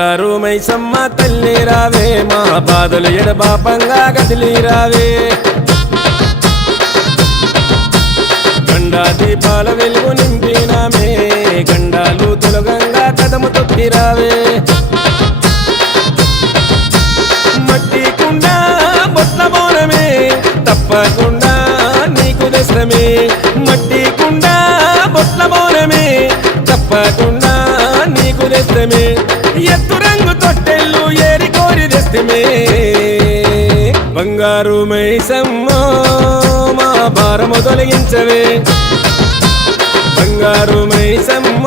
బంగారు మైసమ్మ తల్లి రావే మా బాధలు ఎడబాపంగా గదిలి రావే గండా దీపాల వెలుగు నింపినామే గండాలు తొలగంగా కదము తొక్కి రావే మట్టి కుండ బొట్ల బోనమే తప్పకుండా నీకు దశమే మట్టి కుండ బొట్ల బోనమే తప్పకుండా నీకు దశమే ఎత్తు రంగు తొట్టెళ్ళు ఏరి కోరి దస్తమే బంగారు మైసమ్మ మా భారము తొలగించవే బంగారు మైసమ్మ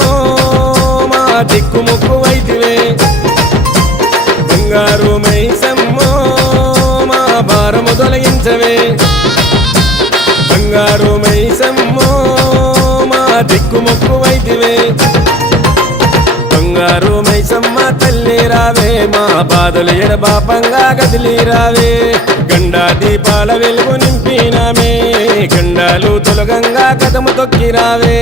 మా దిక్కుముక్కు వైతివే బంగారు మైసమ్మ మా భారము తొలగించవే బంగారు మైసమ్మ మా దిక్కుముక్కు వైతివే బంగారు మైసమ్మ తల్లి రావే మా బాధలు ఎడబాపంగా గదిలి రావే గండా దీపాల వెలుగు నింపినామే గండాలు తొలగంగా కదము తొక్కి రావే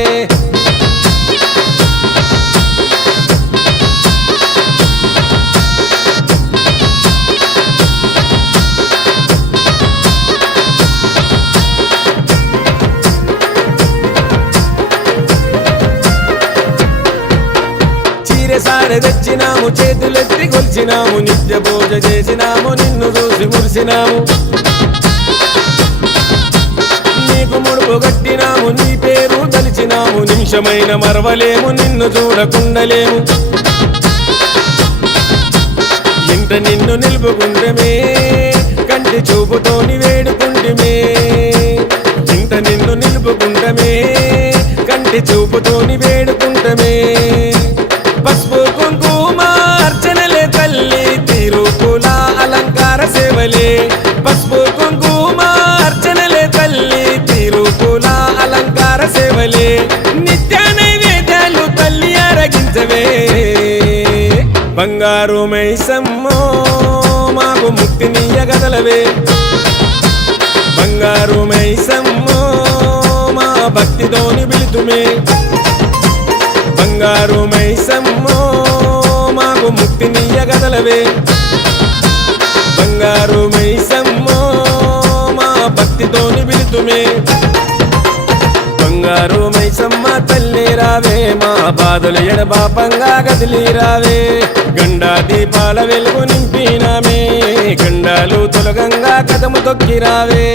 సారె తెచ్చినాము చేతులెత్తి కొలిచినాము నిత్య పూజ చేసినాము నిన్ను చూసి మురిసినాము నీకు ముడుపు కట్టినాము నీ పేరు తలిచినాము నిమిషమైన మరవలేము నిన్ను చూడకుండలేము ఇంట నిన్ను నిలుపుకుంటమే కంటి చూపుతోని వేడుకుంటమే ఇంట నిన్ను నిలుపుకుంటమే కంటి చూపుతోని వేడుకుంటమే పసుపు కుంకుమ అర్చనలే తల్లి తిరుపుల అలంకార సేవలే పసుపు కుంకుమ అర్చనలే తల్లి తిరుపుల అలంకార సేవలే నిత్య నైవేద్యాలు తల్లి అరగించవే బంగారు మైసమ్మ మాకు ముక్తినియగదలవే బంగారు మైసమ్మ మా భక్తితోని పిలుతుమే బంగారు మైసమ్మ మాకు ముక్తినియగదలవే బంగారు మైసమ్మ మా భక్తితోని పిలుతుమే బంగారు మైసమ్మ తల్లి రావే మా బాధలు ఎడబాపంగా గదిలి రావే గండా దీపాల వెలుగు నింపినామే గండాలు తొలగంగా కదము తొక్కి రావే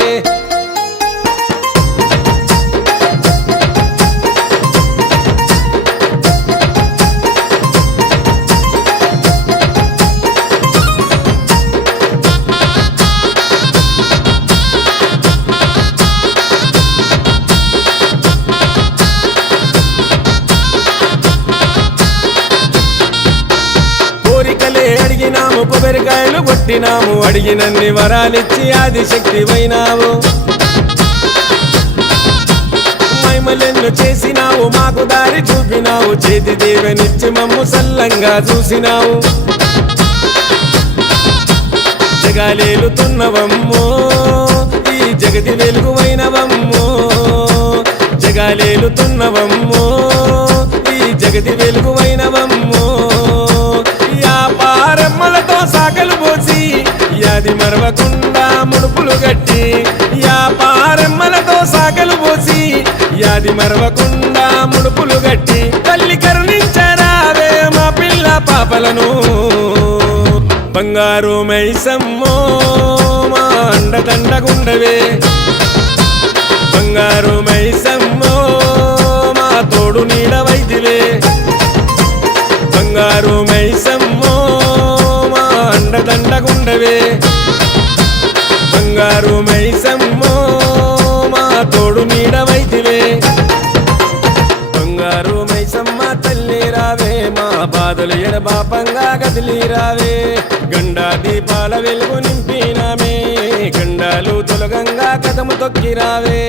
అడిగినాము కొబ్బరికాయలు కొట్టినాము అడిగినన్ని వరాలిచ్చి ఆదిశక్తి వైనావు మహిమలెన్ను చేసినావు మాకు దారి చూపినావు చేతి దేవనిచ్చి మమ్ము సల్లంగా చూసినావు జగాలేలుతున్నవమ్మో ఈ జగతి వెలుగువైనవమ్మో జగాలేలుతున్నవమ్మో ఈ జగతి వెలుగువైనవమ్మో పారమ్మలతో సాకలు పోసి యాది మరవకుండా ముడుపులు గట్టి పారమ్మలతో సాకలు పోసి యాది మరవకుండా ముడుపులు గట్టి తల్లి కరుణించరావే మా పిల్ల పాపలను బంగారు మైసమ్మ మా అండదండగుండవే బంగారు మైసమ్మ మా తోడు నీడవైదివే బంగారు మైసమ్మ అండదండగుండవే బంగారు మైసమ్మ మా తోడు నీడవైతివే బంగారు మైసమ్మ తల్లి రావే మా బాధలు ఎడబాపంగా గదిలి రావే గండా దీపాల వెలుగు నింపినామే గండాలు తొలగంగా కదము తొక్కి రావే